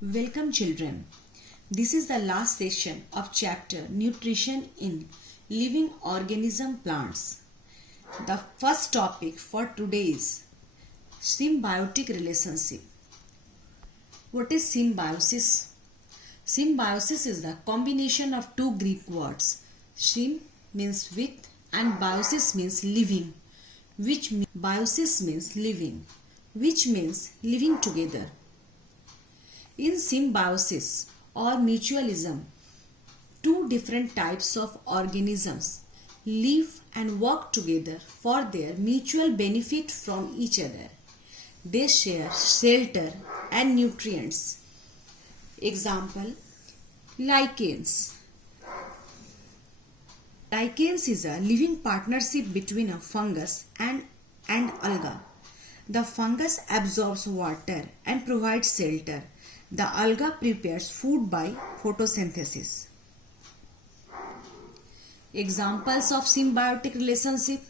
Welcome children. This is the last session of chapter Nutrition in Living Organism Plants. The first topic for today is symbiotic relationship. What is symbiosis? Symbiosis is the combination of two Greek words. Sym means with and biosis means living, which means living together. In symbiosis or mutualism, two different types of organisms live and work together for their mutual benefit from each other. They share shelter and nutrients. Example, lichens. Lichens is a living partnership between a fungus and alga. The fungus absorbs water and provides shelter. The alga prepares food by photosynthesis. Examples of symbiotic relationship.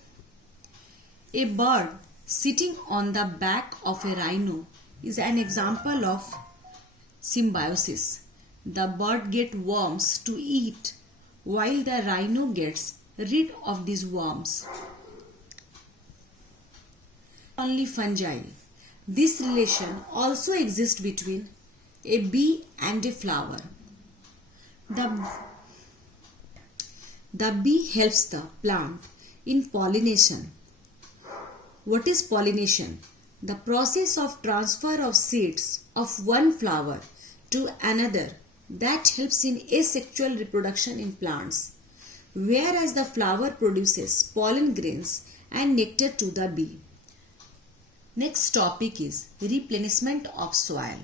A bird sitting on the back of a rhino is an example of symbiosis. The bird gets worms to eat while the rhino gets rid of these worms. Only fungi. This relation also exists between a bee and a flower. The bee helps the plant in pollination. What is pollination? The process of transfer of seeds of one flower to another that helps in asexual reproduction in plants, whereas the flower produces pollen grains and nectar to the bee. Next topic is replenishment of soil.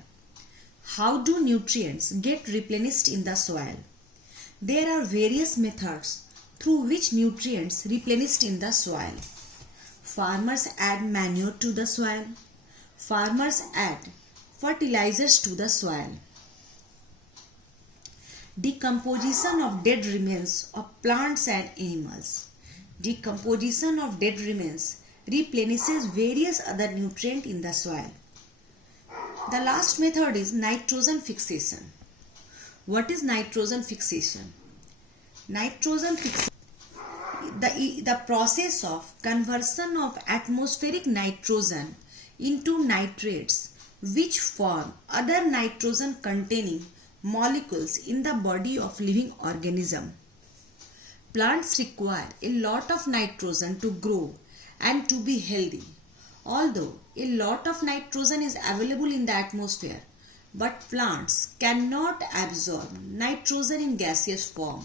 How do nutrients get replenished in the soil? There are various methods through which nutrients replenished in the soil. Farmers add manure to the soil. Farmers add fertilizers to the soil. Decomposition of dead remains of plants and animals. Decomposition of dead remains replenishes various other nutrients in the soil. The last method is nitrogen fixation. What is nitrogen fixation? Nitrogen fixation is the process of conversion of atmospheric nitrogen into nitrates which form other nitrogen containing molecules in the body of living organism. Plants require a lot of nitrogen to grow and to be healthy. Although a lot of nitrogen is available in the atmosphere, but plants cannot absorb nitrogen in gaseous form.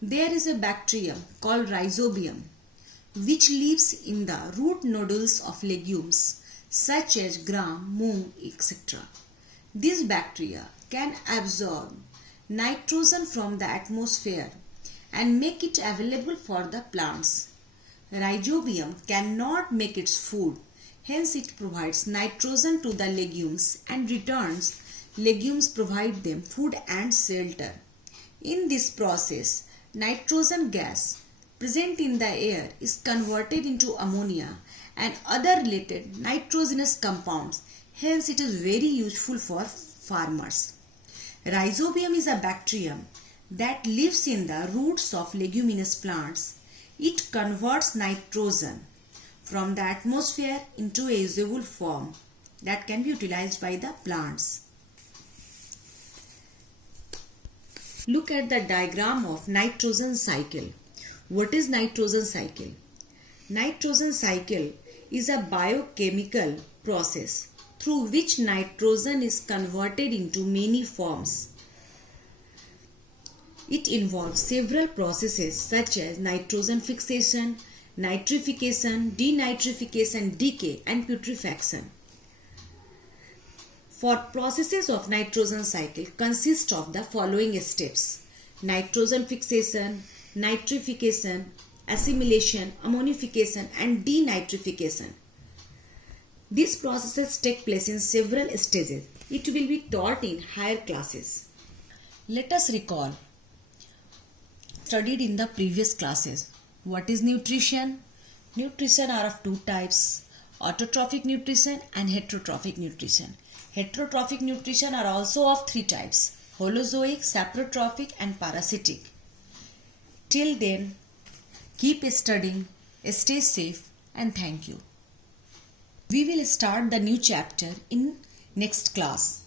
There is a bacterium called rhizobium which lives in the root nodules of legumes such as gram, moong, etc. This bacteria can absorb nitrogen from the atmosphere and make it available for the plants. Rhizobium cannot make its food. Hence, it provides nitrogen to the legumes and returns legumes provide them food and shelter. In this process, nitrogen gas present in the air is converted into ammonia and other related nitrogenous compounds. Hence, it is very useful for farmers. Rhizobium is a bacterium that lives in the roots of leguminous plants. It converts nitrogen from the atmosphere into a usable form that can be utilized by the plants. Look at the diagram of nitrogen cycle. What is nitrogen cycle? Nitrogen cycle is a biochemical process through which nitrogen is converted into many forms. It involves several processes such as nitrogen fixation, nitrification, denitrification, decay and putrefaction. For processes of nitrogen cycle consist of the following steps: nitrogen fixation, nitrification, assimilation, ammonification and denitrification. These processes take place in several stages. It will be taught in higher classes. Let us recall studied in the previous classes. What is nutrition? Nutrition are of two types: autotrophic nutrition and heterotrophic nutrition. Heterotrophic nutrition are also of three types: holozoic, saprotrophic and parasitic. Till then, keep studying, stay safe and thank you. We will start the new chapter in next class.